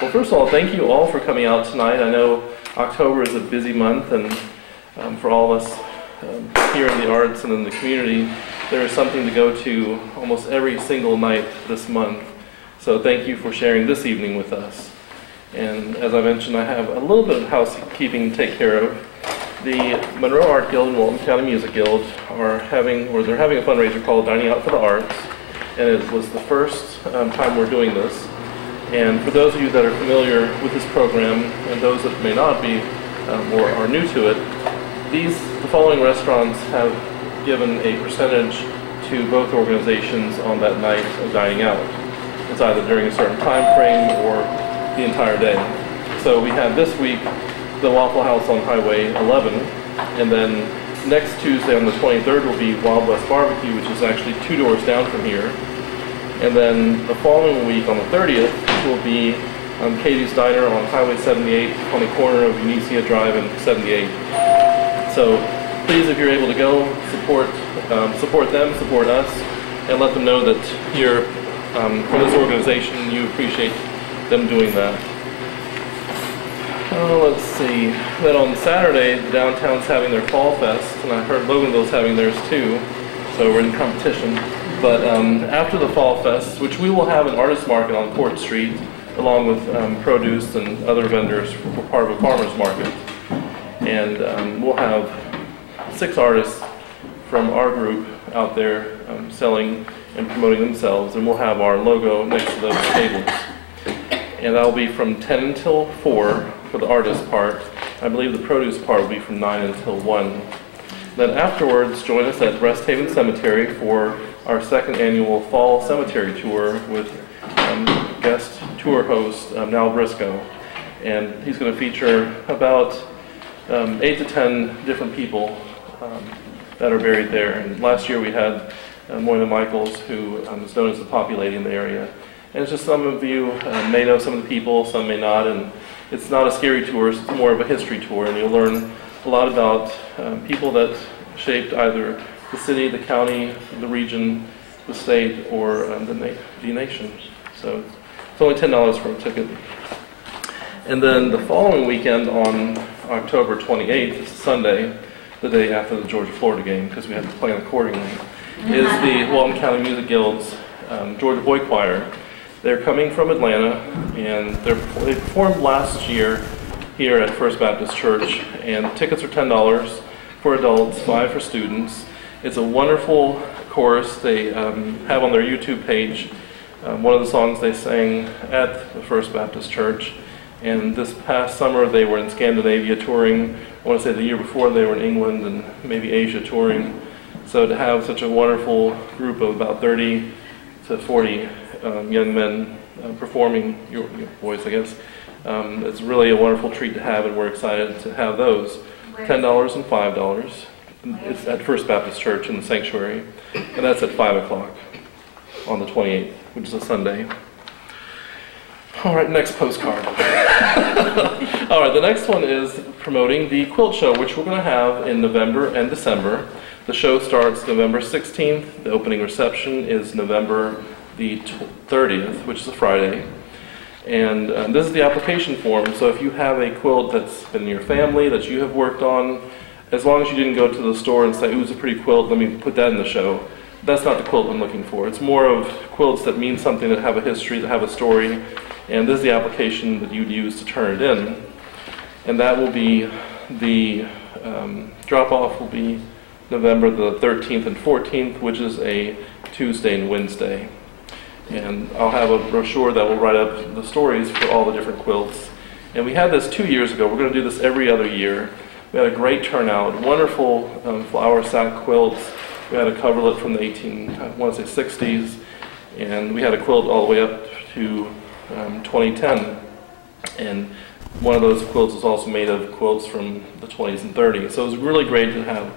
Well, first of all, thank you all for coming out tonight. I know October is a busy month, and for all of us here in the arts and in the community, there is something to go to almost every single night this month. So thank you for sharing this evening with us. And as I mentioned, I have a little bit of housekeeping to take care of. The Monroe Art Guild and Walton County Music Guild they're having a fundraiser called Dining Out for the Arts, and it was the first time we're doing this. And for those of you that are familiar with this program, and those that may not be or are new to it, the following restaurants have given a percentage to both organizations on that night of dining out. It's either during a certain time frame or the entire day. So we have this week the Waffle House on Highway 11, and then next Tuesday on the 23rd will be Wild West Barbecue, which is actually 2 doors down from here. And then the following week on the 30th will be Katie's Diner on Highway 78 on the corner of Unicia Drive and 78. So please, if you're able to go, support them, support us, and let them know that here for this organization you appreciate them doing that. Let's see. Then on Saturday, the downtown's having their Fall Fest, and I heard Loganville's having theirs too, so we're in competition. But after the Fall Fest, which we will have an artist market on Court Street, along with produce and other vendors for part of a farmer's market. And we'll have 6 artists from our group out there selling and promoting themselves, and we'll have our logo next to those tables. And that'll be from 10 until 4 for the artist part. I believe the produce part will be from 9 until 1. Then afterwards, join us at Rest Haven Cemetery for our 2nd annual Fall Cemetery Tour with guest tour host Nal Briscoe. And he's going to feature about 8 to 10 different people that are buried there. And last year we had Moyna Michaels, who is known as the Poppy Lady in the area. And it's just some of you may know some of the people, some may not, and it's not a scary tour, it's more of a history tour, and you'll learn a lot about people that shaped either the city, the county, the region, the state, or the nation. So it's only $10 for a ticket. And then the following weekend on October 28th, it's Sunday, the day after the Georgia-Florida game, because we had to plan accordingly, is the Walton County Music Guild's Georgia Boy Choir. They're coming from Atlanta, and they performed last year here at First Baptist Church, and tickets are $10 for adults, $5 for students. It's a wonderful chorus. They have on their YouTube page one of the songs they sang at the First Baptist Church. And this past summer they were in Scandinavia touring. I want to say the year before they were in England and maybe Asia touring. So to have such a wonderful group of about 30 to 40 young men performing, your boys I guess, it's really a wonderful treat to have, and we're excited to have those. $10 and $5. It's at First Baptist Church in the sanctuary, and that's at 5 o'clock on the 28th, which is a Sunday. All right, next postcard. All right, the next one is promoting the quilt show, which we're going to have in November and December. The show starts November 16th. The opening reception is November the 30th, which is a Friday. And this is the application form. So if you have a quilt that's been in your family, that you have worked on, as long as you didn't go to the store and say, ooh, it's a pretty quilt, let me put that in the show. That's not the quilt I'm looking for. It's more of quilts that mean something, that have a history, that have a story. And this is the application that you'd use to turn it in. And that will be, the drop-off will be November the 13th and 14th, which is a Tuesday and Wednesday. And I'll have a brochure that will write up the stories for all the different quilts. And we had this 2 years ago. We're going to do this every other year. We had a great turnout, wonderful flower sack quilts. We had a coverlet from the 60s, and we had a quilt all the way up to 2010. And one of those quilts was also made of quilts from the 20s and 30s. So it was really great to have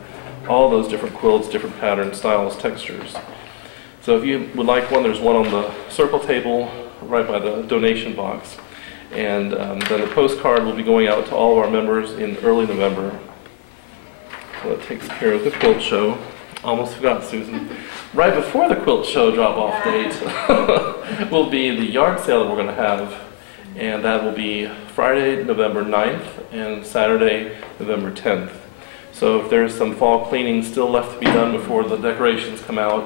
all those different quilts, different patterns, styles, textures. So if you would like one, there's one on the circle table right by the donation box. And then the postcard will be going out to all of our members in early November. So that takes care of the quilt show. Almost forgot, Susan. Right before the quilt show drop-off date will be the yard sale that we're going to have. And that will be Friday, November 9th, and Saturday, November 10th. So if there's some fall cleaning still left to be done before the decorations come out,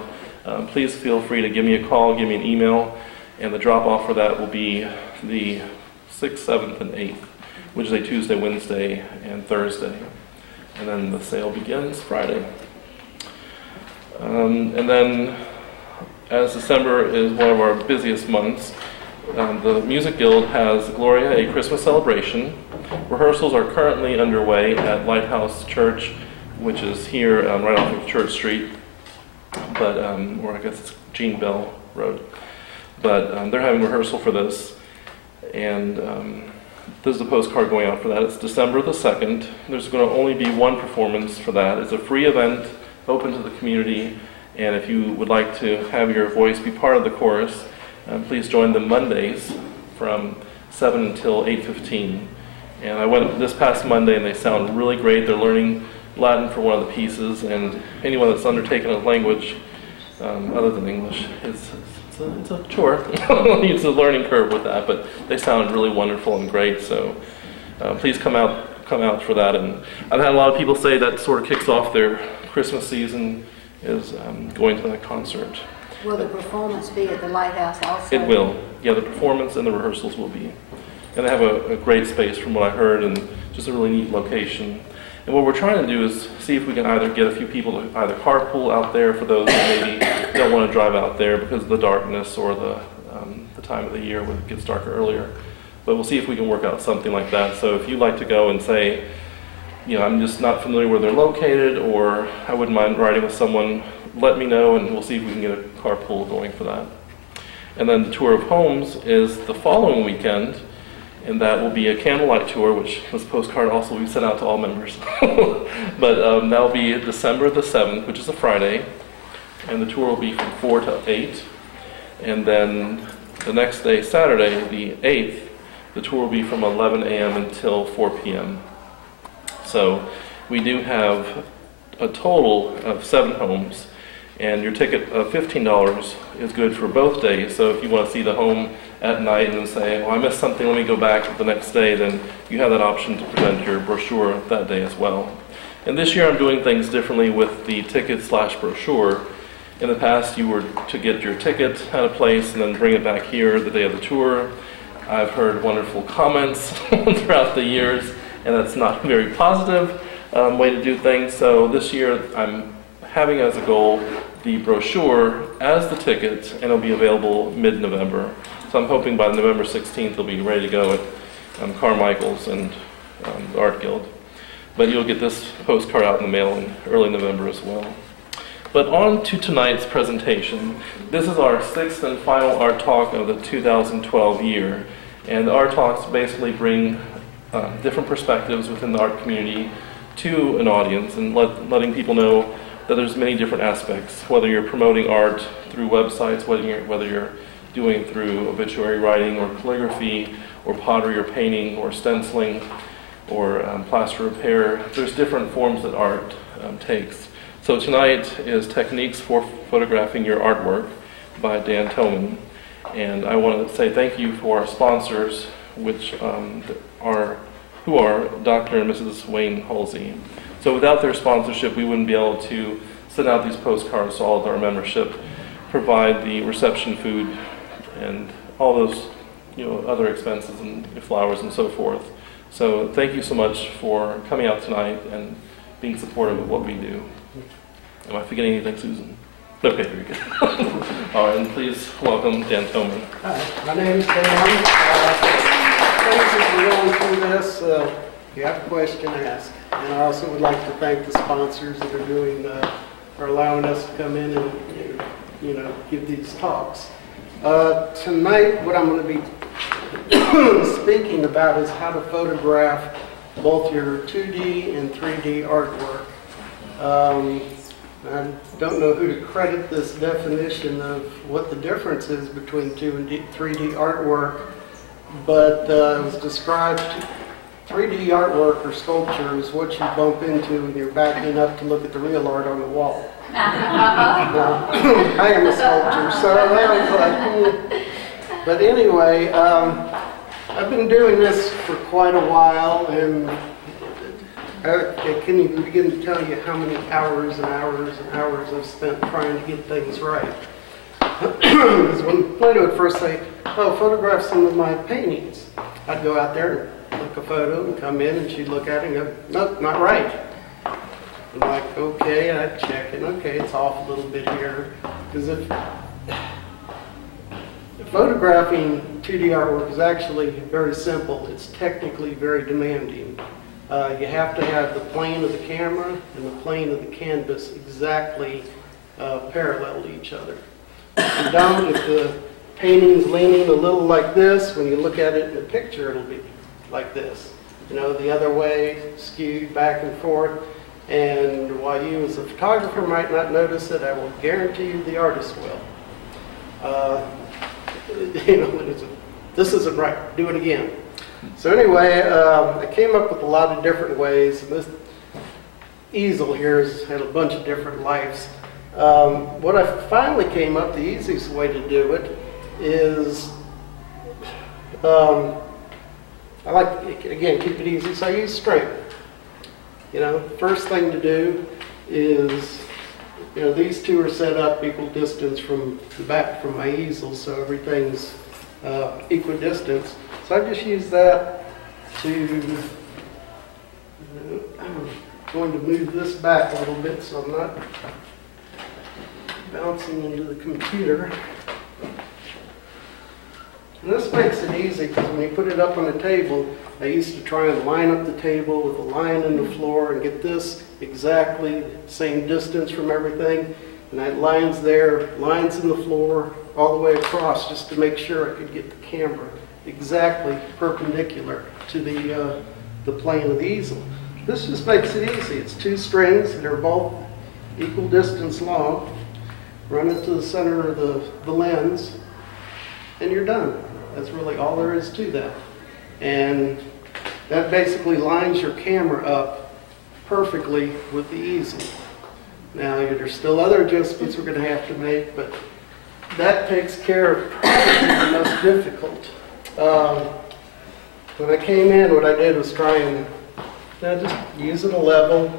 please feel free to give me a call, give me an email, and the drop-off for that will be the 6th, 7th, and 8th, which is a Tuesday, Wednesday, and Thursday. And then the sale begins Friday. And then, as December is one of our busiest months, the Music Guild has Gloria, a Christmas celebration. Rehearsals are currently underway at Lighthouse Church, which is here right off of Church Street, but or I guess it's Jean Bell Road. But they're having rehearsal for this, and this is the postcard going out for that. It's December the 2nd. There's going to only be one performance for that. It's a free event, open to the community, and if you would like to have your voice be part of the chorus, please join them Mondays from 7 until 8:15. And I went this past Monday and they sound really great. They're learning Latin for one of the pieces, and anyone that's undertaken a language other than English, it's a chore. It's a learning curve with that, but they sound really wonderful and great. So please come out for that. And I've had a lot of people say that sort of kicks off their Christmas season is going to that concert. Will the performance be at the Lighthouse also? It will. Yeah, the performance and the rehearsals will be. And they have a great space from what I heard, and just a really neat location. And what we're trying to do is see if we can either get a few people to either carpool out there for those that maybe don't want to drive out there because of the darkness or the time of the year when it gets darker earlier. But we'll see if we can work out something like that. So if you'd like to go and say, you know, I'm just not familiar where they're located, or I wouldn't mind riding with someone, let me know, and we'll see if we can get a carpool going for that. And then the tour of homes is the following weekend, and that will be a candlelight tour, which this postcard also will be sent out to all members. But that will be December the 7th, which is a Friday, and the tour will be from 4 to 8. And then the next day, Saturday, the 8th, the tour will be from 11 a.m. until 4 p.m. So we do have a total of 7 homes, and your ticket of $15 is good for both days. So if you want to see the home at night and then say, well, I missed something, let me go back the next day, then you have that option to present your brochure that day as well. And this year I'm doing things differently with the ticket/brochure. In the past, you were to get your ticket at a place and then bring it back here the day of the tour. I've heard wonderful comments throughout the years, and that's not a very positive way to do things. So this year I'm having as a goal the brochure as the ticket, and it'll be available mid-November. So I'm hoping by November 16th it'll be ready to go at Carmichael's and the Art Guild. But you'll get this postcard out in the mail in early November as well. But on to tonight's presentation. This is our 6th and final art talk of the 2012 year. And the art talks basically bring different perspectives within the art community to an audience, and letting people know that there's many different aspects, whether you're promoting art through websites, whether you're doing it through obituary writing or calligraphy or pottery or painting or stenciling or plaster repair. There's different forms that art takes. So tonight is Techniques for Photographing Your Artwork by Dan Toman. And I want to say thank you for our sponsors, which who are Dr. and Mrs. Wayne Halsey. So without their sponsorship, we wouldn't be able to send out these postcards to all of our membership, provide the reception food, and all those other expenses and flowers and so forth. So thank you so much for coming out tonight and being supportive of what we do. Am I forgetting anything, Susan? Okay, very good. All right, and please welcome Dan Toman. Hi, my name is Dan. Thanks for going through this. If you have a question, ask. And I also would like to thank the sponsors that are doing, are allowing us to come in and give these talks. Tonight, what I'm going to be speaking about is how to photograph both your 2D and 3D artwork. I don't know who to credit this definition of what the difference is between 2 and 3D artwork, but it was described 3D artwork or sculpture is what you bump into when you're backing up to look at the real art on the wall. Now, I am a sculptor, so I was like, But anyway, I've been doing this for quite a while, and I can't even begin to tell you how many hours and hours and hours I've spent trying to get things right. Because when Plato would first say, oh, photograph some of my paintings, I'd go out there and look a photo and come in, and she'd look at it and go, nope, not right. I'm like, okay, I'd check it, okay, it's off a little bit here. Because if photographing 2D artwork is actually very simple, it's technically very demanding. You have to have the plane of the camera and the plane of the canvas exactly parallel to each other. If you don't, if the painting's leaning a little like this, when you look at it in the picture, it'll be like this. You know, the other way, skewed back and forth. And while you as a photographer might not notice it, I will guarantee you the artist will. You know, this isn't right, do it again. So anyway, I came up with a lot of different ways, and this easel here has had a bunch of different lives. What I finally came up, the easiest way to do it is, I like, again, keep it easy, so I use string. You know, first thing to do is, you know, these two are set up equal distance from the back from my easel, so everything's equidistant. So I just use that to, I'm going to move this back a little bit so I'm not bouncing into the computer. And this makes it easy because when you put it up on the table, I used to try and line up the table with a line in the floor and get this exactly the same distance from everything. And I had lines there, lines in the floor, all the way across just to make sure I could get the camera exactly perpendicular to the plane of the easel. This just makes it easy. It's two strings that are both equal distance long. Run it to the center of the lens, and you're done. That's really all there is to that. And that basically lines your camera up perfectly with the easel. Now, there's still other adjustments we're going to have to make, but that takes care of probably the most difficult. When I came in, what I did was try and just using a level.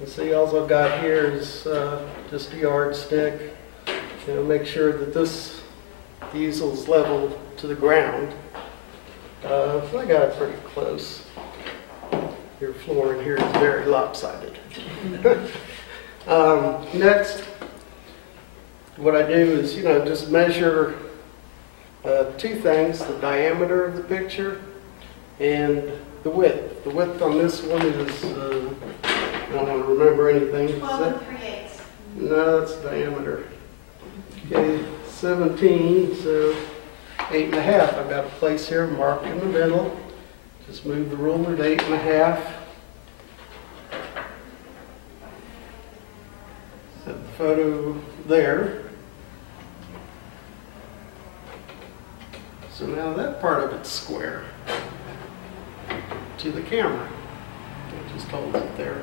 You see, all I've got here is just a yardstick. You know, make sure that the easel's level to the ground. I got it pretty close. Your floor in here is very lopsided. Next, what I do is, you know, just measure two things: the diameter of the picture and the width. The width on this one is, I don't want to remember anything. 12 3/8. No, that's diameter. Okay, 17, so 8.5. I've got a place here marked in the middle. Just move the ruler to 8.5. Set the photo there. So now that part of it's square to the camera. It just holds it there.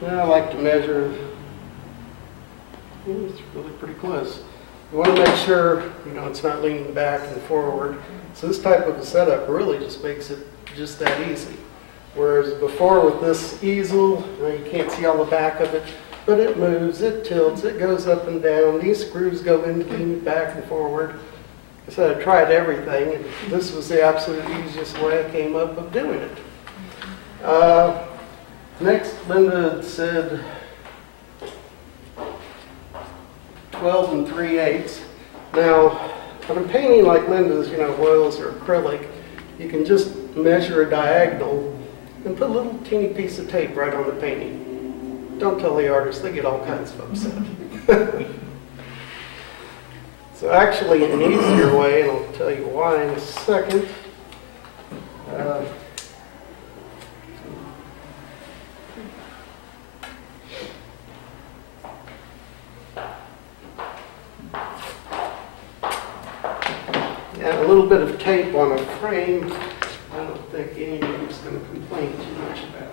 Now I like to measure. It's really pretty close. You want to make sure, you know, it's not leaning back and forward. So this type of a setup really just makes it just that easy. Whereas before with this easel, you know, you can't see all the back of it, but it moves, it tilts, it goes up and down. These screws go in back and forward. So I tried everything, and this was the absolute easiest way I came up with doing it. Next, Linda said 12 3/8. Now, on a painting like Linda's, you know, oils or acrylic, you can just measure a diagonal and put a little teeny piece of tape right on the painting. Don't tell the artist, they get all kinds of upset. So actually, an easier way, and I'll tell you why in a second. Yeah, a little bit of tape on a frame, I don't think anybody's going to complain too much about.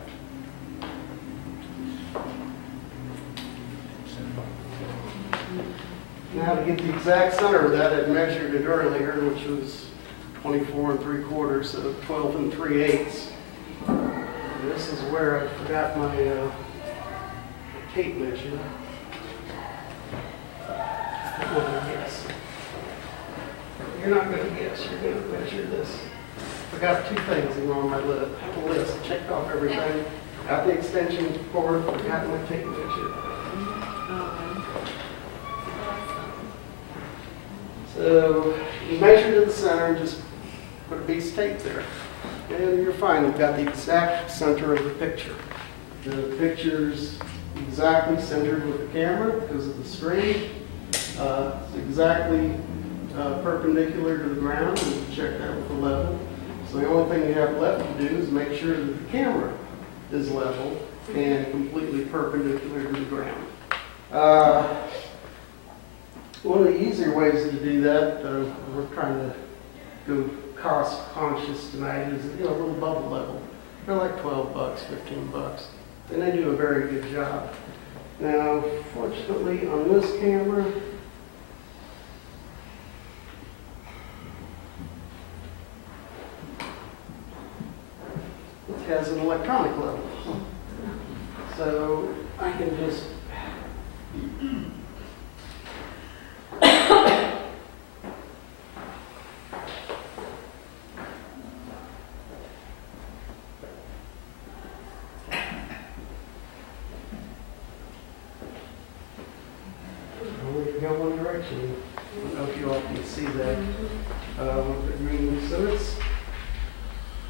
Now to get the exact center of that, I measured it earlier, which was 24 3/4, so 12 3/8. This is where I forgot my tape measure. I'm not gonna guess. You're not going to guess. You're going to measure this. I got 2 things on my list. Checked off everything. Got the extension cord. Got my tape measure. So you measure to the center and just put a piece of tape there. And you're fine. You've got the exact center of the picture. The picture's exactly centered with the camera because of the screen. It's exactly perpendicular to the ground, and you check that with the level. So the only thing you have left to do is make sure that the camera is level and completely perpendicular to the ground. One of the easier ways to do that, we're trying to go cost conscious tonight, is a little bubble level. They're like $12, $15, and they do a very good job. Now, fortunately, on this camera, it has an electronic level. So I can just only go one direction. I don't know if you all can see that. So it's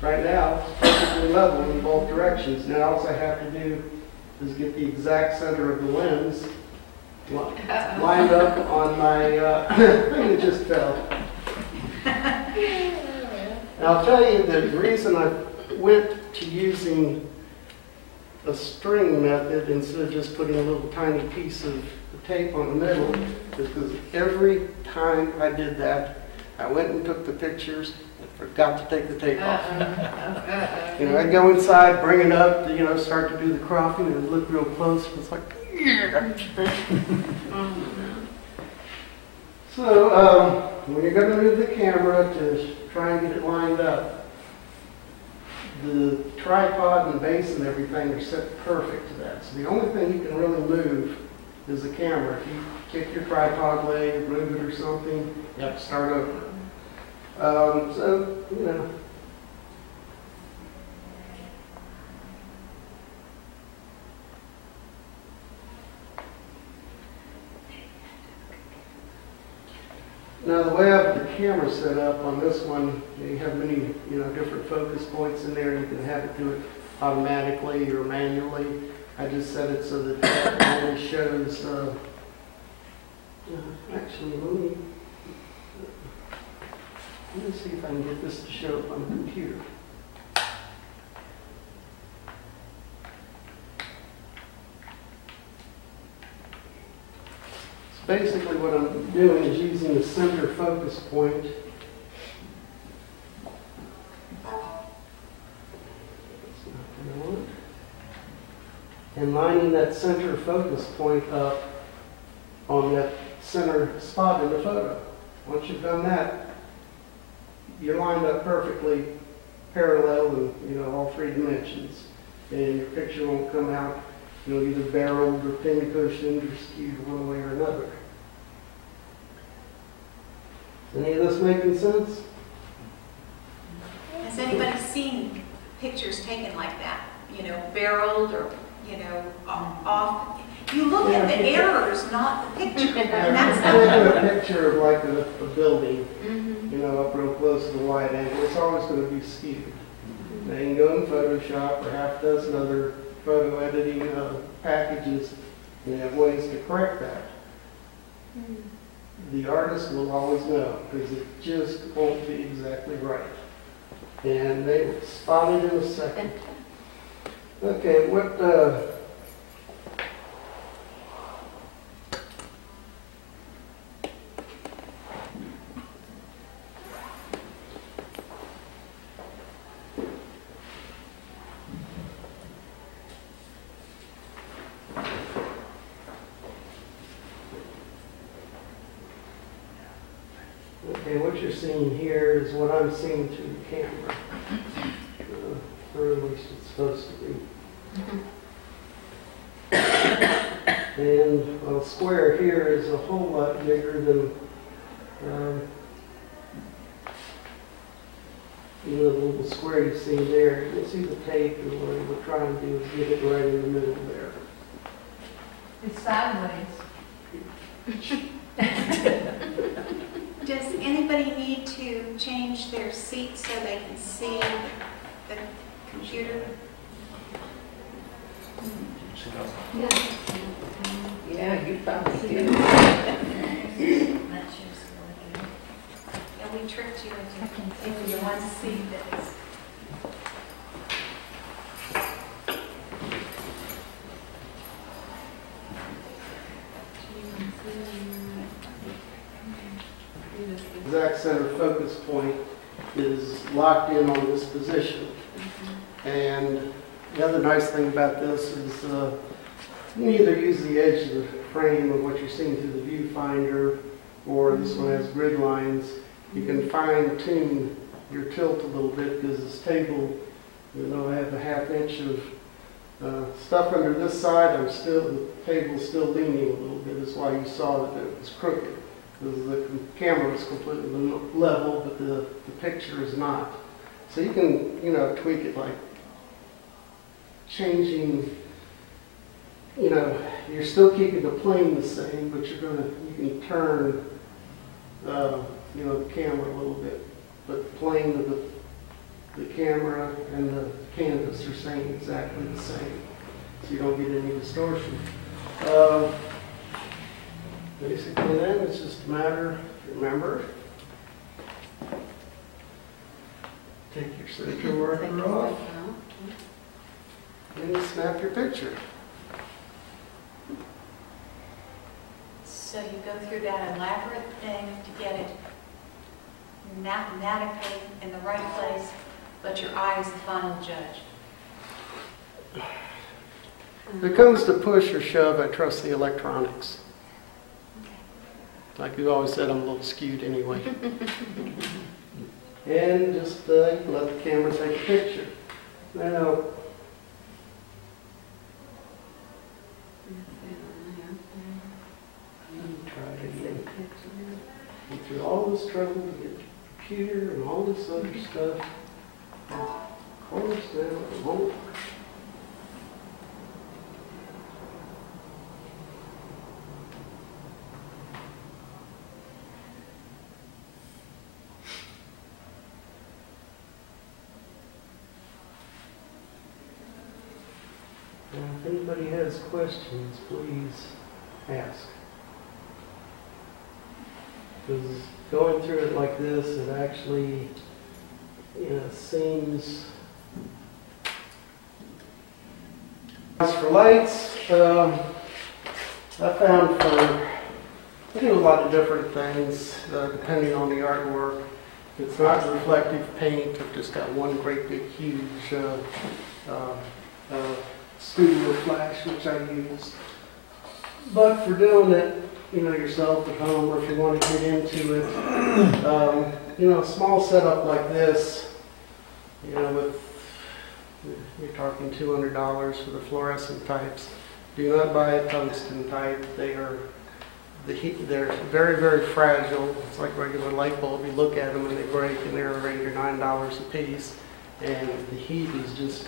right now it's perfectly level in both directions. Now all I have to do is get the exact center of the lens lined up on my thing that just fell. And I'll tell you the reason I went to using a string method instead of just putting a little tiny piece of tape on the middle is because every time I did that, I went and took the pictures and forgot to take the tape off. I'd go inside, bring it up, start to do the cropping and look real close. It's like, So when you're going to move the camera to try and get it lined up, the tripod and the base and everything are set perfect to that. So the only thing you can really move is the camera. If you kick your tripod leg, move it or something, you have to start over. Now the way I have the camera set up on this one, you have many different focus points in there. You can have it do it automatically or manually. I just set it so that it only shows. Actually, let me see if I can get this to show up on the computer. Basically what I'm doing is using the center focus point. And lining that center focus point up on that center spot in the photo. Once you've done that, you're lined up perfectly parallel in all 3 dimensions. And your picture won't come out either barreled or pin-cushioned or skewed one way or another. Is any of this making sense? Has anybody seen pictures taken like that? Barreled or, off? You look at the errors, not the picture. And that's a picture of like a building, up real close to the wide angle. It's always going to be skewed. Now you can go in Photoshop or half a dozen other photo editing packages and have ways to correct that. The artist will always know because it just won't be exactly right. And they will spot it in a second. Okay, what you're seeing here is what I'm seeing through the camera. Or at least it's supposed to be. And a square here is a whole lot bigger than the little square you see there. You can see the tape, and what we're trying to do is get it right in the middle there. It's sideways. Does anybody need to change their seat so they can see the computer? Yeah, you probably do. And we tricked you into one seat that is. Exact center focus point is locked in on this position. And the other nice thing about this is you can either use the edge of the frame of what you're seeing through the viewfinder, or this one has grid lines. You can fine tune your tilt a little bit because this table, even though I have a ½ inch of stuff under this side, the table's still leaning a little bit. That's why you saw that it was crooked. Because the camera is completely level, but the picture is not. So you can, tweak it like changing, you're still keeping the plane the same, but you can turn, the camera a little bit. But the plane of the camera and the canvas are staying exactly the same. So you don't get any distortion. Basically then, it's just a matter, remember, take your center marker off, and snap your picture. So you go through that elaborate thing to get it mathematically in the right place, but your eye is the final judge. If it comes to push or shove, I trust the electronics. Like you always said, I'm a little skewed anyway. And just let the camera take a picture. Now, try it again. Went through all this trouble to get the computer and all this other stuff. Hold this down, hold. If anybody has questions, please ask. Because going through it like this, it actually, seems. As for lights, I found I do a lot of different things depending on the artwork. It's not reflective paint. I've just got one great big huge studio flash, which I use. But for doing it, yourself at home, or if you want to get into it, a small setup like this, with, you're talking $200 for the fluorescent types. Do not buy a tungsten type. They're very, very fragile. It's like regular light bulb. You look at them and they break, and they're already $9 a piece. And the heat is just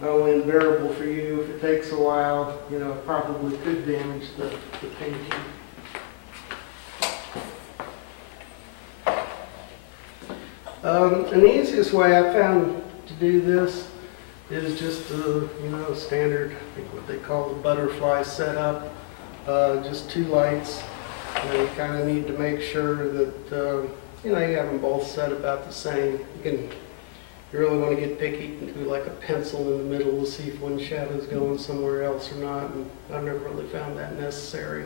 not only unbearable for you. If it takes a while, it probably could damage the painting. And the easiest way I found to do this is just standard, I think what they call the butterfly setup. Just two lights. You kind of need to make sure that you have them both set about the same. You really want to get picky and do like a pencil in the middle to see if one shadow is going somewhere else or not, and I've never really found that necessary.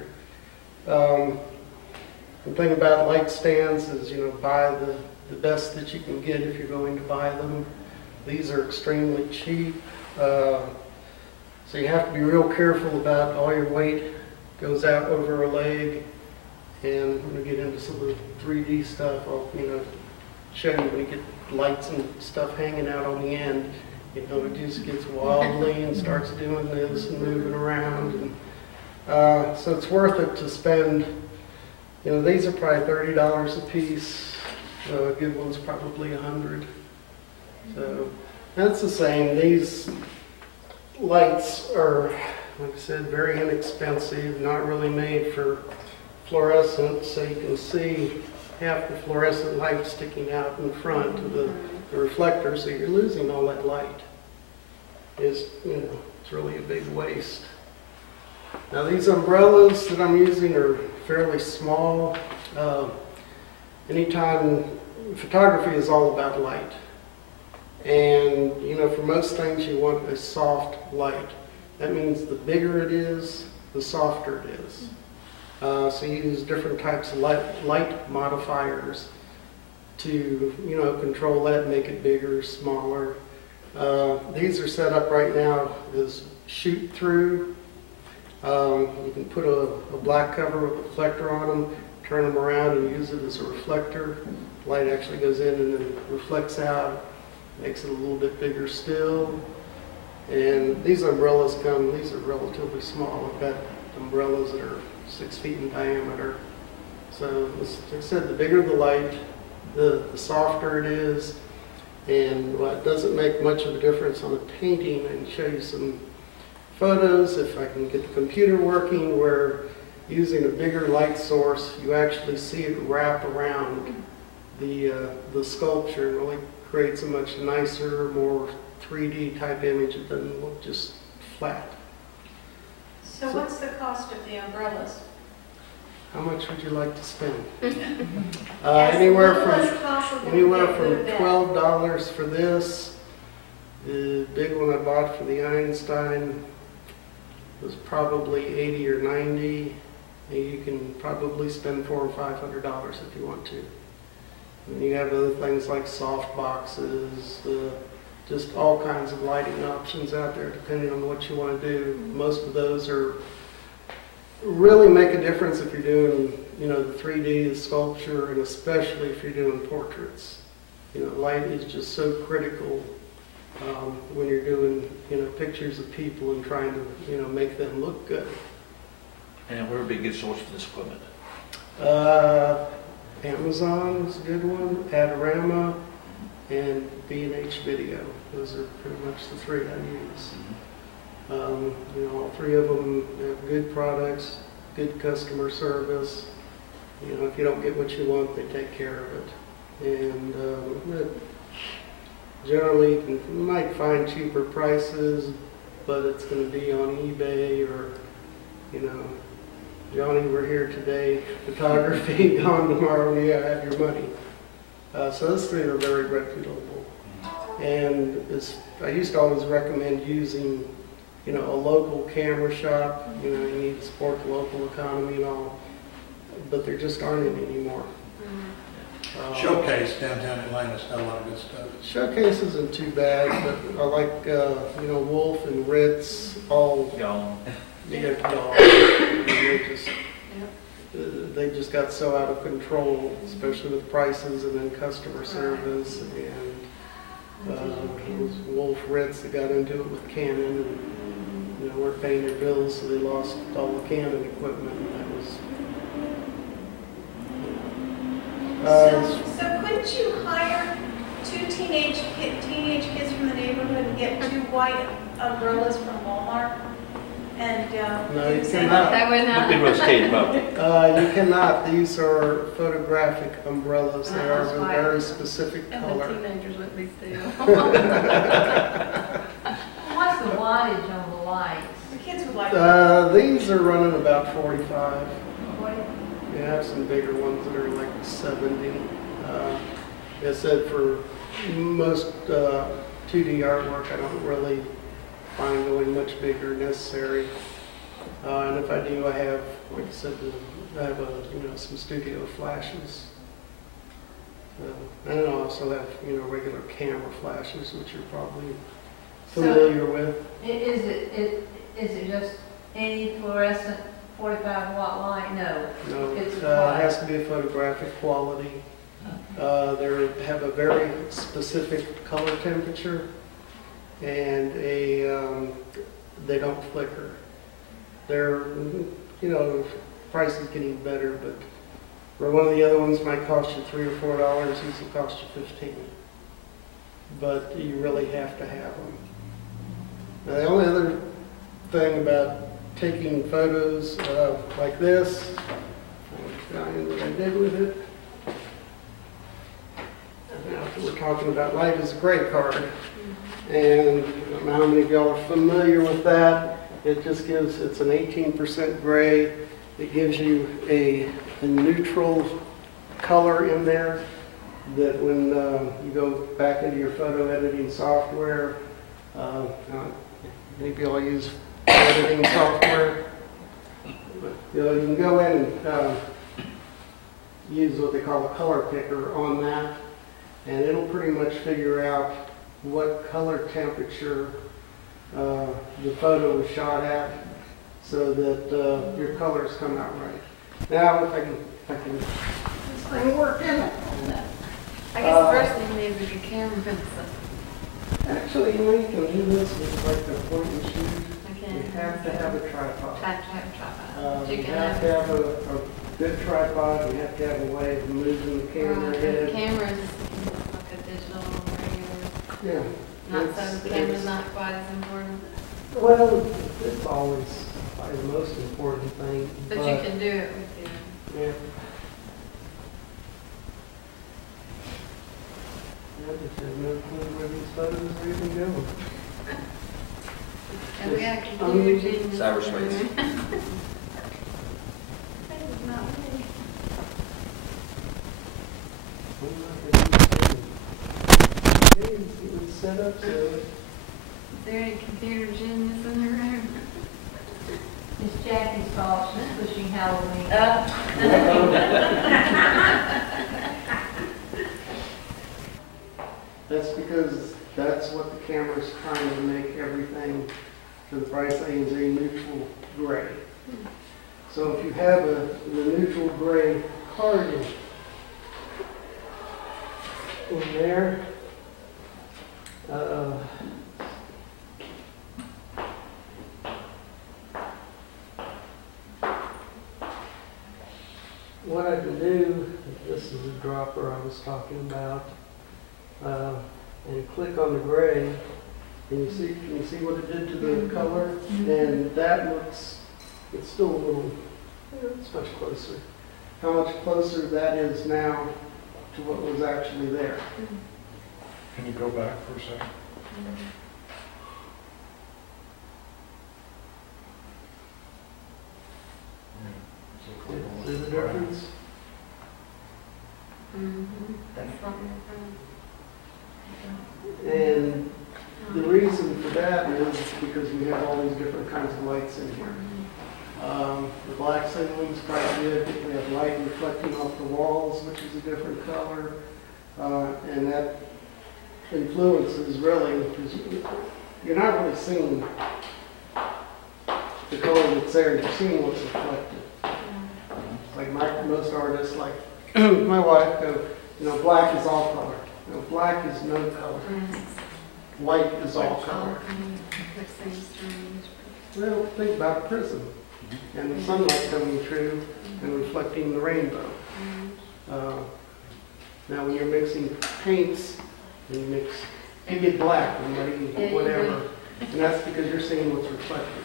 The thing about light stands is, buy the best that you can get if you're going to buy them. These are extremely cheap, so you have to be real careful about all your weight goes out over a leg, And when we get into some of the 3D stuff, I'll, show you when you get lights and stuff hanging out on the end. It just gets wobbly and starts doing this and moving around. And, so it's worth it to spend, these are probably $30 a piece. A good one's probably $100. So that's the same. These lights are, like I said, very inexpensive, not really made for fluorescence, so you can see half the fluorescent light sticking out in front of the reflector, so you're losing all that light. It's really a big waste. Now these umbrellas that I'm using are fairly small. Anytime, photography is all about light. And, for most things you want a soft light. That means the bigger it is, the softer it is. So you use different types of light modifiers to, control that, make it bigger, smaller. These are set up right now as shoot through. You can put a black cover with a reflector on them, turn them around and use it as a reflector. Light actually goes in and then reflects out, makes it a little bit bigger still. And these umbrellas these are relatively small. I've got umbrellas that are 6 feet in diameter. So, like I said, the bigger the light, the softer it is. And while it doesn't make much of a difference on a painting, I can show you some photos if I can get the computer working, where using a bigger light source, you actually see it wrap around the sculpture and really creates a much nicer, more 3D type image. It doesn't look just flat. So what's the cost of the umbrellas? How much would you like to spend? Anywhere from $12 for this. The big one I bought for the Einstein was probably $80 or $90. And you can probably spend $400 or $500 if you want to. And you have other things like soft boxes, just all kinds of lighting options out there depending on what you want to do. Most of those really make a difference if you're doing, the 3D, the sculpture, and especially if you're doing portraits. Light is just so critical when you're doing, pictures of people and trying to, make them look good. And where would be a good source for this equipment? Amazon is a good one, Adorama, and B&H Video. Those are pretty much the three I use. All three of them have good products, good customer service. If you don't get what you want, they take care of it. And generally, you might find cheaper prices, but it's going to be on eBay or, Johnny, we're here today, photography, gone tomorrow, yeah, have your money. So those three are very reputable. And I used to always recommend using, a local camera shop. You need to support the local economy and all, but there just aren't any anymore. Showcase downtown Atlanta's got a lot of good stuff. Showcase isn't too bad, but I like, Wolf and Ritz, all Gone. gone. They just got so out of control, especially with prices and then customer service. And it was Wolf Ritz that got into it with Canon, and weren't paying their bills, so they lost all the Canon equipment. And that was. So couldn't you hire two teenage kids from the neighborhood and get 2 white umbrellas from Walmart? And No, you cannot. That would Big not. roast cake, Bob. You cannot. These are photographic umbrellas. They are of a very specific And the color. teenagers wouldn't be still. What's the wattage on the lights? the kids would like These are running about 45. What? You have some bigger ones that are like 70. Like I said, for most 2D artwork, I don't really find going much bigger necessary. And if I do, I have, like I said, I have some studio flashes. And I also have regular camera flashes, which you're probably familiar with. Is it just any fluorescent 45-watt light, no. No, It's it a has to be a photographic quality. They have a very specific color temperature, and they don't flicker. They're, price is getting better, but where one of the other ones might cost you $3 or $4, these will cost you $15. But you really have to have them. Now, the only other thing about taking photos like this, I'll tell you what I did with it. And now we're talking about life is a gray card. And I don't know how many of y'all are familiar with that. It just gives, it's an 18% gray. It gives you a neutral color in there that when you go back into your photo editing software, maybe I'll use editing software. But, you can go in and use what they call a color picker on that, and it'll pretty much figure out what color temperature the photo was shot at, so that your colors come out right. Now, if I can this thing work in it. I guess the first thing is a good camera. Actually, you can do this with like the point and shoot. Okay. You have to have a tripod. Have to have a tripod. You You can have to have a good tripod. You have to have a way of moving the camera The head. camera is like a digital regular. Yeah. Not so the camera's not quite as important. Well, it's always probably the most important thing. But you can do it with your. Yeah. I just have no clue where these photos are even going. And we got a computer genius. Cyberspace. That is not me. It's set up so. Is there any computer genius in the room? It's Jackie's fault, she's pushing Halloween. That's because that's what the camera's trying to make everything to the price range a neutral gray. So if you have the neutral gray card in there, what I can do, this is a dropper I was talking about, and click on the gray, and can you see what it did to the color? And that looks, it's still a little, it's much closer. How much closer that is now to what was actually there. Can you go back for a second? See the difference? That's something And the reason for that is because we have all these different kinds of lights in here. The black ceiling's quite good. We have light reflecting off the walls, which is a different color. And that influences really, because you're not really seeing the color that's there, you're seeing what's reflected. Like most artists, like my wife, go, black is all color. Black is no color. White is all color. Which seems strange. Well, think about a prism and the sunlight coming through and reflecting the rainbow. Now, when you're mixing paints, and you get black and muddy, whatever, and that's because you're seeing what's reflected.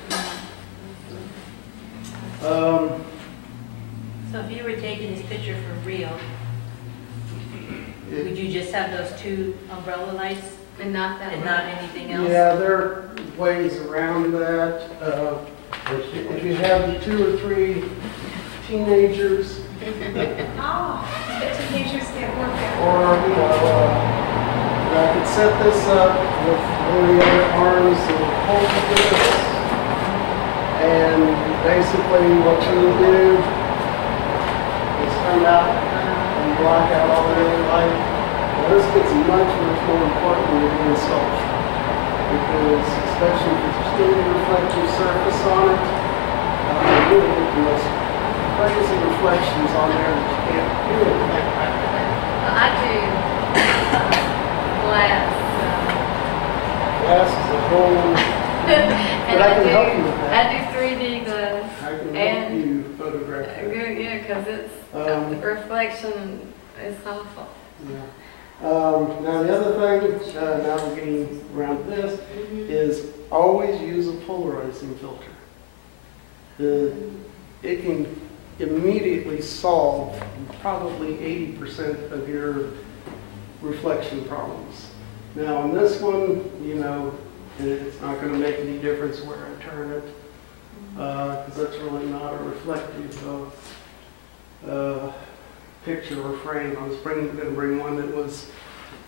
So if you were taking this picture for real, would you just have those two umbrella lights And not that and way. not anything else? Yeah, there are ways around that. If you have 2 or 3 teenagers, Oh, the teenagers get worked out. or I could set this up with one of the other arms and hold this, and basically what you would do is come out and block out all the other light. Now this gets much more important when you're doing sculpture, because especially if it's still a reflective surface on it, really get the most crazy reflections on there that you can't do anything back there. I do glass. Glass is a whole, And I can help you with I that. do 3D glass. I can help And you photograph that. good, yeah, because it's reflection is awful. Yeah. Now the other thing, now we're getting around to this, is always use a polarizing filter. It can immediately solve probably 80% of your reflection problems. Now on this one, you know, it's not going to make any difference where I turn it, because that's really not a reflective picture or frame. I was going to bring one that was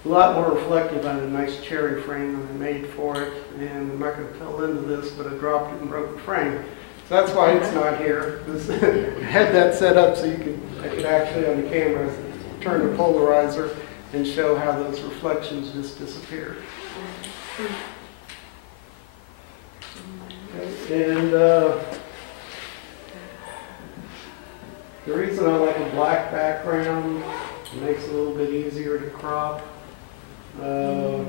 a lot more reflective. I had a nice cherry frame that I made for it, and I'm not going to tell into this, but I dropped it and broke the frame. So that's why it's not here. I had that set up so I could actually on the camera turn the polarizer and show how those reflections just disappeared. Okay. And the reason I like a black background, it makes it a little bit easier to crop. A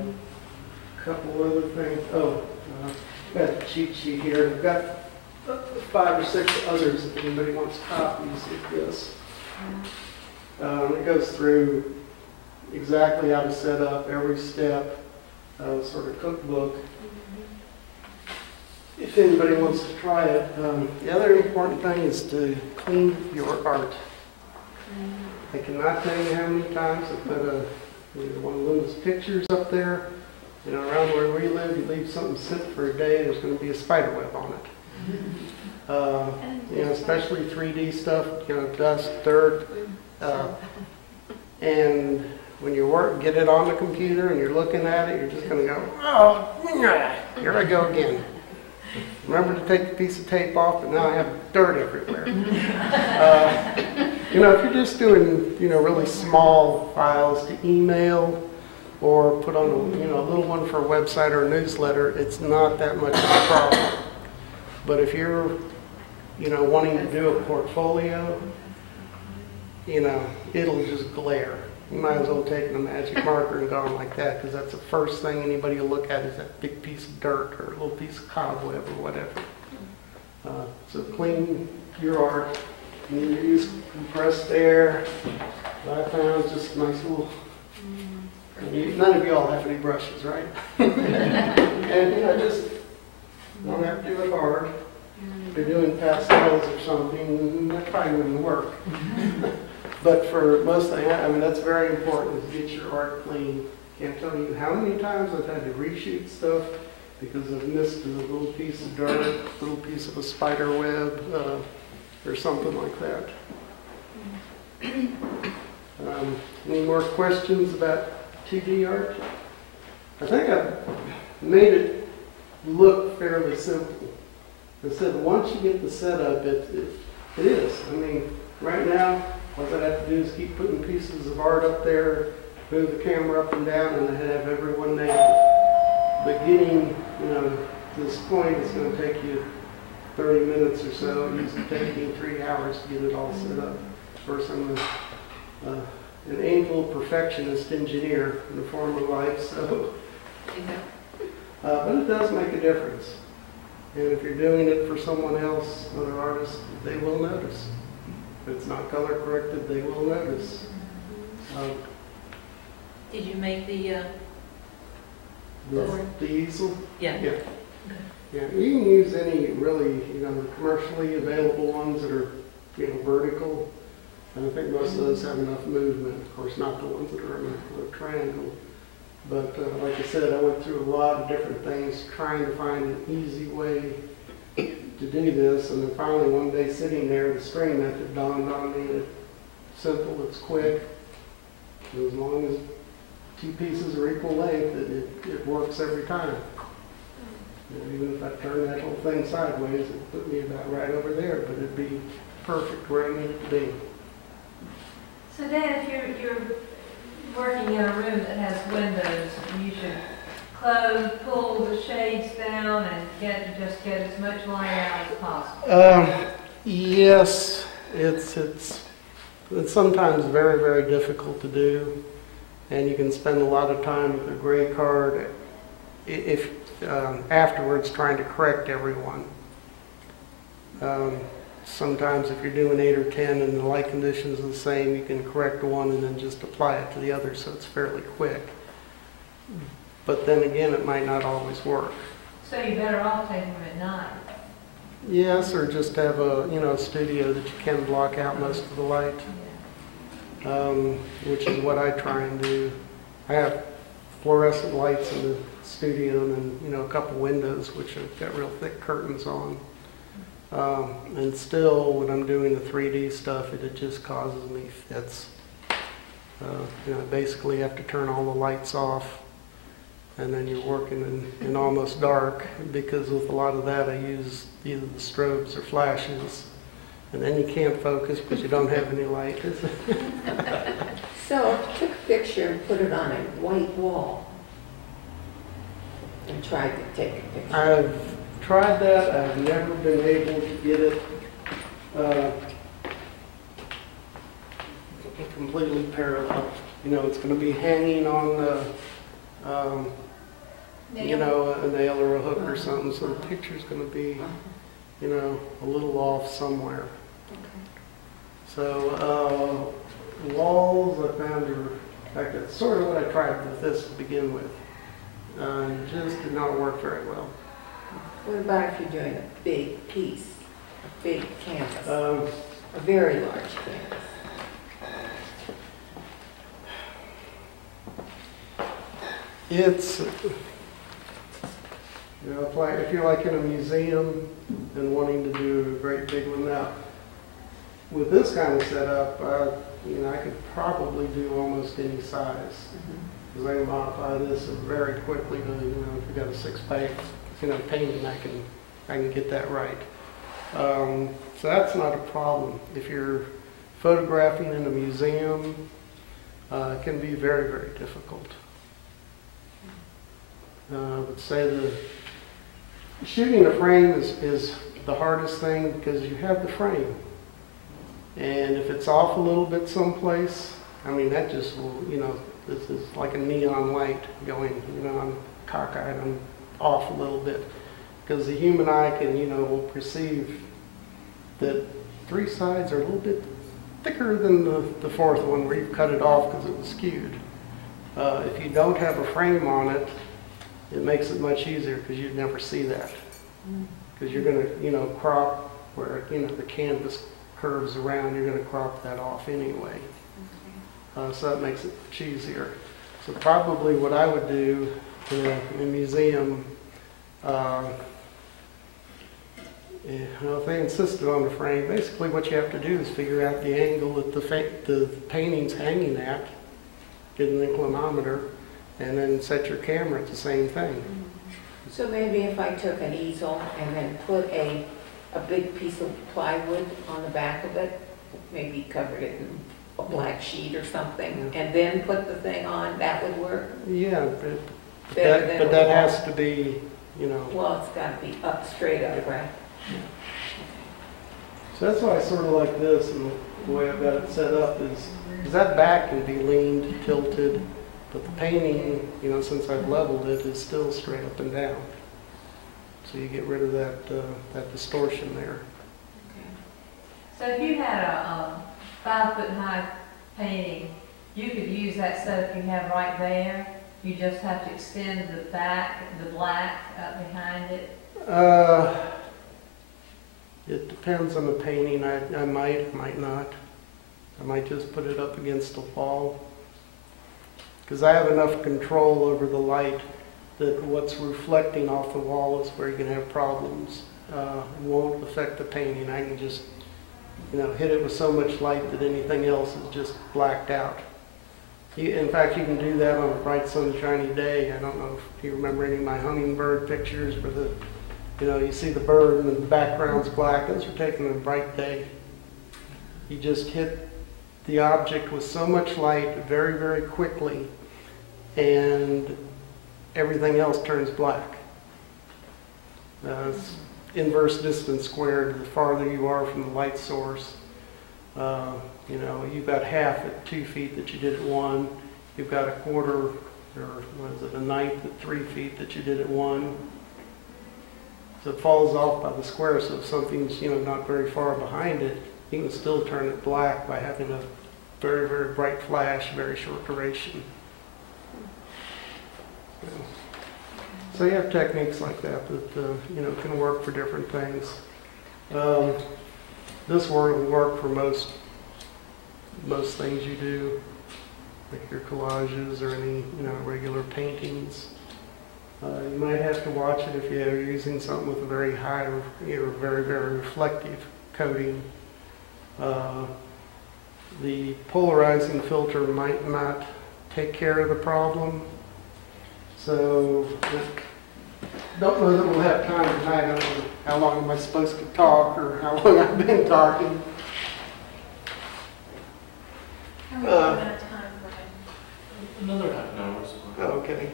couple other things. I've got a cheat sheet here. I've got 5 or 6 others if anybody wants copies of this. It goes through exactly how to set up every step, sort of cookbook. If anybody wants to try it. The other important thing is to clean your art. I cannot tell you how many times I've put one of Linda's pictures up there. You know, around where we live, you leave something sit for a day, there's going to be a spider web on it. You know, especially 3D stuff, you know, dust, dirt. And when you get it on the computer and you're looking at it, you're just going to go, oh, here I go again. Remember to take a piece of tape off, but now I have dirt everywhere. You know, if you're just doing, you know, really small files to email or put on a, you know, a little one for a website or a newsletter, it's not that much of a problem. But if you're, you know, wanting to do a portfolio, you know, it'll just glare. You might as well take a magic marker and go on like that, because that's the first thing anybody will look at is that big piece of dirt or a little piece of cobweb or whatever. So clean your art. You need to use compressed air. What I found is just a nice little. None of you all have any brushes, right? And you know, just don't have to do it hard. If you're doing pastels or something, that probably wouldn't work. But for most things, I mean, that's very important, is get your art clean. Can't tell you how many times I've had to reshoot stuff because I've missed a little piece of dirt, a little piece of a spider web, or something like that. Any more questions about 2D art? I think I've made it look fairly simple. I said once you get the setup, it is. I mean, right now, all I have to do is keep putting pieces of art up there, move the camera up and down, and I have everyone named. But getting, you know, to this point is going to take you 30 minutes or so. It used to take me 3 hours to get it all set up. Of course, I'm an angel perfectionist engineer in the form of life, so. But it does make a difference. And if you're doing it for someone else, other artists, they will notice. If it's not color corrected, they will notice. Did you make the easel? Yeah. Yeah. Yeah. You can use any really, you know, commercially available ones that are, you know, vertical. And I think most of those have enough movement. Of course, not the ones that are in a triangle. But like I said, I went through a lot of different things trying to find an easy way to do this. And then finally one day sitting there, the string method dawned on me. It's simple, it's quick. And as long as 2 pieces are equal length, it works every time. You know, even if I turn that whole thing sideways, it put me about right over there, but it'd be perfect where I need it to be. So then if you're working in a room that has windows, you should pull the shades down and just get as much light out as possible? Yes, it's sometimes very, very difficult to do, and you can spend a lot of time with a gray card if afterwards trying to correct everyone. Sometimes if you're doing 8 or 10 and the light conditions are the same, you can correct one and then just apply it to the other, so it's fairly quick. But then again, it might not always work. So you're better off taking them at night? Yes, or just have a studio that you can block out most of the light, which is what I try and do. I have fluorescent lights in the studio and then a couple windows which have got real thick curtains on. And still, when I'm doing the 3D stuff, it just causes me fits. Basically you have to turn all the lights off, and then you're working in almost dark, because with a lot of that I use either the strobes or flashes, and then you can't focus because you don't have any light. So took a picture and put it on a white wall and tried to take a picture. I've tried that. I've never been able to get it completely parallel. It's going to be hanging on the, a nail or a hook or something, so the picture's going to be, a little off somewhere. So walls I found are, in fact, that's sort of what I tried with this to begin with. Just did not work very well. What about if you're doing a big piece, a big canvas, a very large canvas? It's, if you're like in a museum and wanting to do a great big one. Now, with this kind of setup, I could probably do almost any size. Because I can modify this very quickly to, if you've got a 6-pack, painting, I can get that right. So that's not a problem. If you're photographing in a museum, it can be very, very difficult. I would say the shooting a frame is the hardest thing, because you have the frame. And if it's off a little bit someplace, that just will, this is like a neon light going, I'm cockeyed, I'm off a little bit. Because the human eye can, will perceive that 3 sides are a little bit thicker than the 4th one where you've cut it off because it was skewed. If you don't have a frame on it, it makes it much easier because you'd never see that. Because you're going to, crop where, the canvas curves around, you're going to crop that off anyway. So that makes it much easier. So probably what I would do in a museum, if they insisted on the frame, basically what you have to do is figure out the angle that the painting's hanging at, get an inclinometer, and then set your camera at the same thing. So maybe if I took an easel and then put a big piece of plywood on the back of it, maybe covered it in a black sheet or something, and then put the thing on, that would work? Yeah, but that has to be, Well, it's got to be up, straight up, right? So that's why I sort of like this, and the way I've got it set up is, because that back can be leaned, tilted, but the painting, since I've leveled it, is still straight up and down. So you get rid of that distortion there. So if you had a 5-foot-high painting, you could use that setup you have right there. You just have to extend the back, the black behind it. It depends on the painting. I might not. I might just put it up against the wall. Because I have enough control over the light that what's reflecting off the wall is where you can have problems. It won't affect the painting. I can just, hit it with so much light that anything else is just blacked out. In fact, you can do that on a bright sunshiny day. I don't know if you remember any of my hummingbird pictures where you see the bird and the background's black. Those are taken on a bright day. You just hit the object with so much light very, very quickly, and everything else turns black. It's inverse distance squared. The farther you are from the light source, you know, you've got half at 2 feet that you did at 1. You've got a quarter, or what is it, a ninth at 3 feet that you did at 1. So it falls off by the square. So if something's, you know, not very far behind it, you can still turn it black by having a very, very bright flash, very short duration. So you have techniques like that that you know, can work for different things. This will work for most things you do, like your collages or any, you know, regular paintings. You might have to watch it if you're using something with a very high or, you know, very, very reflective coating. The polarizing filter might not take care of the problem. So, don't know that we'll have time tonight. I don't know how long am I supposed to talk or how long I've been talking. How much amount of time, Brian? Another half an hour. Okay.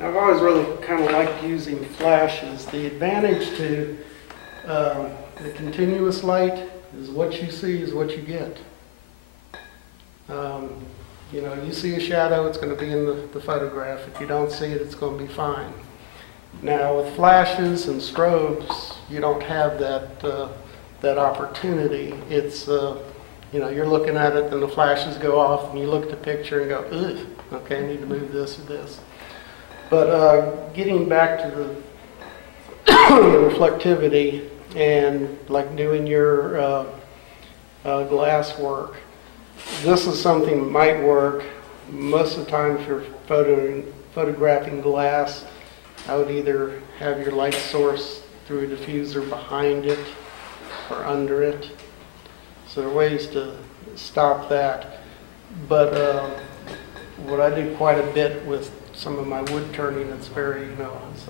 I've always really kind of liked using flashes. The advantage to the continuous light is what you see is what you get. You know, you see a shadow, it's going to be in the photograph. If you don't see it, it's going to be fine. Now, with flashes and strobes, you don't have that opportunity. It's you know, you're looking at it, and the flashes go off, and you look at the picture and go, ugh, okay, I need to move this or this. But getting back to the reflectivity and like doing your glass work, this is something that might work. Most of the time if you're photographing glass, I would either have your light source through a diffuser behind it or under it. So there are ways to stop that. But what I do quite a bit with some of my wood turning, it's very, you know, it's,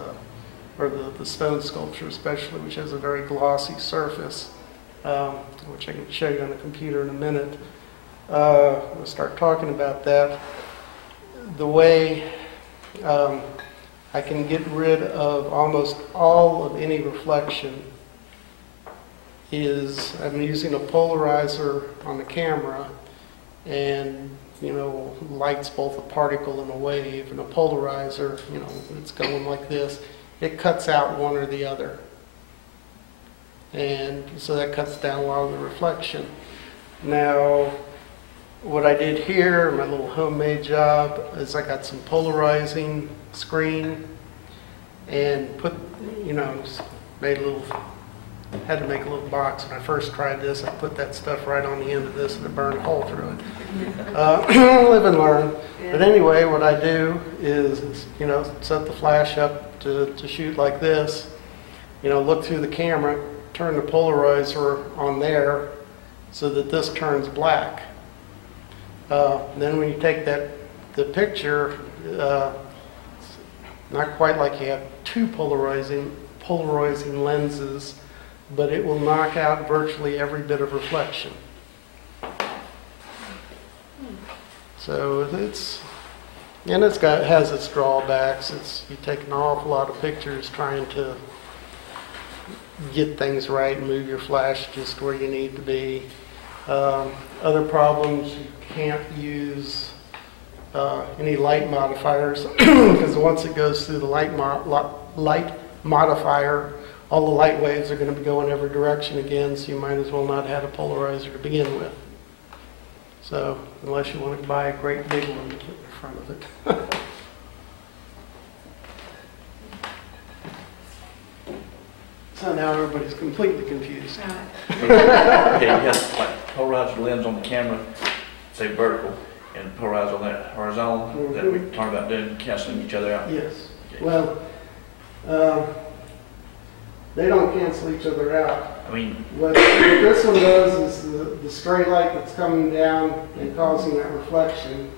or the stone sculpture especially, which has a very glossy surface, which I can show you on the computer in a minute. We'll start talking about that. The way I can get rid of almost all of any reflection is I'm using a polarizer on the camera, and you know, light's both a particle and a wave, and a polarizer, you know, it's going like this. It cuts out one or the other. And so that cuts down a lot of the reflection. Now, what I did here, my little homemade job, is I got some polarizing screen and put, you know, had to make a little box. When I first tried this, I put that stuff right on the end of this and it burned a hole through it. Live and learn. But anyway, what I do is, you know, set the flash up to shoot like this, you know, look through the camera, turn the polarizer on there so that this turns black. Then when you take the picture, not quite like you have two polarizing lenses, but it will knock out virtually every bit of reflection. So has its drawbacks. You take an awful lot of pictures trying to get things right and move your flash just where you need to be. Other problems, you can't use any light modifiers because once it goes through the light modifier, all the light waves are going to be going every direction again, so you might as well not have a polarizer to begin with. So, unless you want to buy a great big one to put in front of it. So now everybody's completely confused. Okay, you have like polarized lens on the camera, say vertical, and polarized on that horizontal that we talked about doing, canceling each other out. Yes. Okay. Well, they don't cancel each other out. I mean, What this one does is the stray light that's coming down and causing that reflection,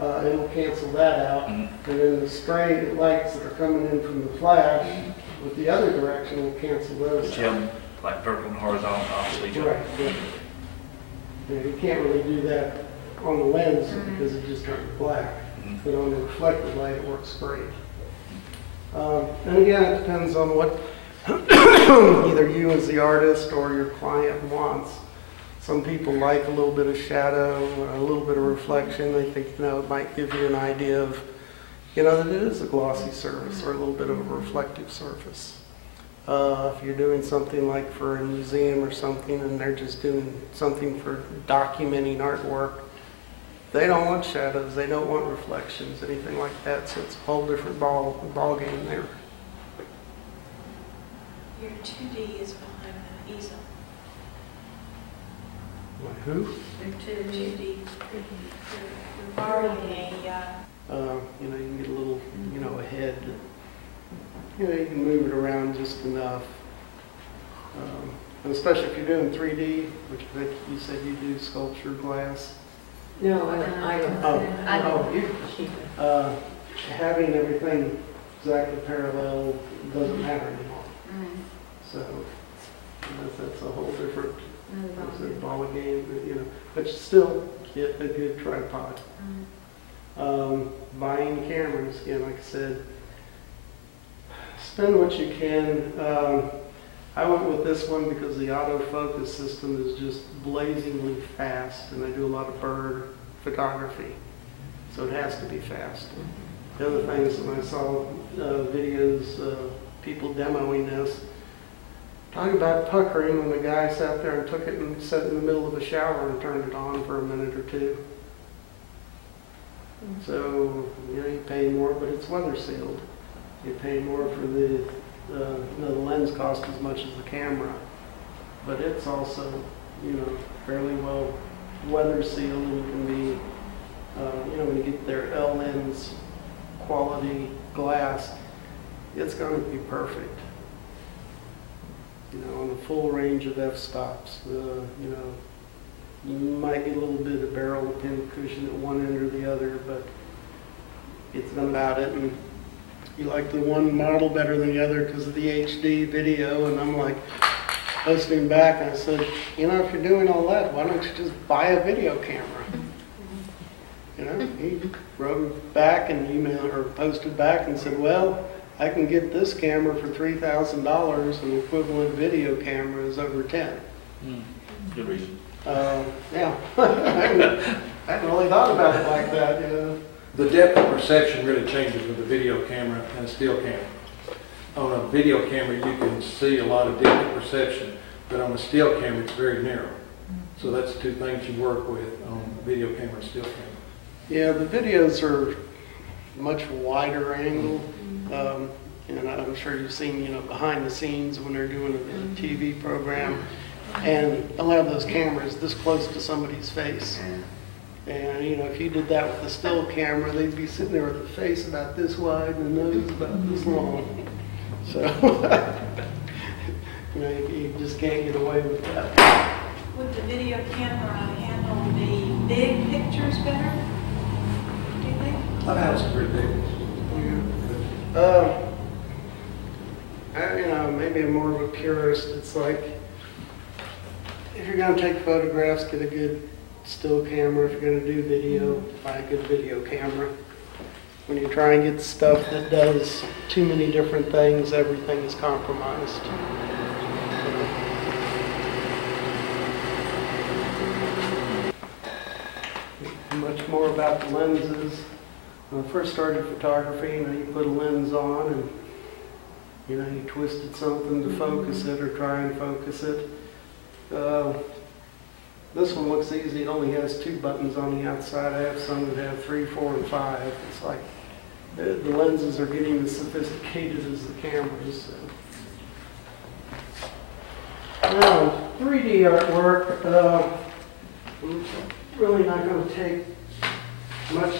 it'll cancel that out. And then the stray lights that are coming in from the flash with the other direction will cancel those but you have them like vertical and horizontal opposite each other. Right. Yeah. You can't really do that on the lens because it just turns black. But on the reflected light, it works great. And again, it depends on what either you as the artist or your client wants. Some people like a little bit of shadow, a little bit of reflection. They think, it might give you an idea of, that it is a glossy surface or a little bit of a reflective surface. If you're doing something like for a museum or something and they're just doing something for documenting artwork, they don't want shadows, they don't want reflections, anything like that, so it's a whole different ball game there. Your 2D is behind the easel. Like who? Your 2D. You're borrowing you can get a little, ahead. You can move it around just enough. And especially if you're doing 3D, which I think you said you do sculpture glass. No, I don't. Having everything exactly parallel doesn't matter anymore. So that's a whole different ball game, but you still get a good tripod. Buying cameras, again, like I said, spend what you can. I went with this one because the autofocus system is just blazingly fast, and I do a lot of bird photography, so it has to be fast. The other thing is when I saw videos of people demoing this, talking about puckering, when the guy sat there and took it and sat in the middle of the shower and turned it on for a minute or two. So, you pay more, but it's weather sealed. You pay more for the lens costs as much as the camera, but it's also, fairly well weather sealed, and it can be, when you get their L-lens quality glass, it's going to be perfect. On a full range of f-stops, you might get a little bit of barrel of pin cushion at one end or the other, but it's about it. And you like the one model better than the other because of the HD video, and I'm like listening back, and I said, if you're doing all that, why don't you just buy a video camera? He wrote back and emailed or posted back and said, well, I can get this camera for $3,000, and the equivalent video camera is over 10. Good reason. Yeah, I hadn't really thought about it like that. The depth of perception really changes with a video camera and a still camera. On a video camera, you can see a lot of depth of perception, but on a still camera, it's very narrow. So that's two things you work with on video camera and still camera. Yeah, the videos are much wider angle, and I'm sure you've seen, behind the scenes when they're doing a TV program, and a lot of those cameras this close to somebody's face. And if you did that with a still camera, they'd be sitting there with the face about this wide and the nose about this long. So, you just can't get away with that. Would the video camera handle the big pictures better? Do you think? I've had some pretty big. Maybe I'm more of a purist. It's like, if you're going to take photographs, get a good still camera. If you're going to do video, buy a good video camera. When you try and get stuff that does too many different things, everything is compromised. Much more about the lenses. When I first started photography, you put a lens on and you twisted something to focus it or try and focus it. This one looks easy. It only has 2 buttons on the outside. I have some that have 3, 4, and 5. It's like the lenses are getting as sophisticated as the cameras. Now, 3D artwork, really not going to take much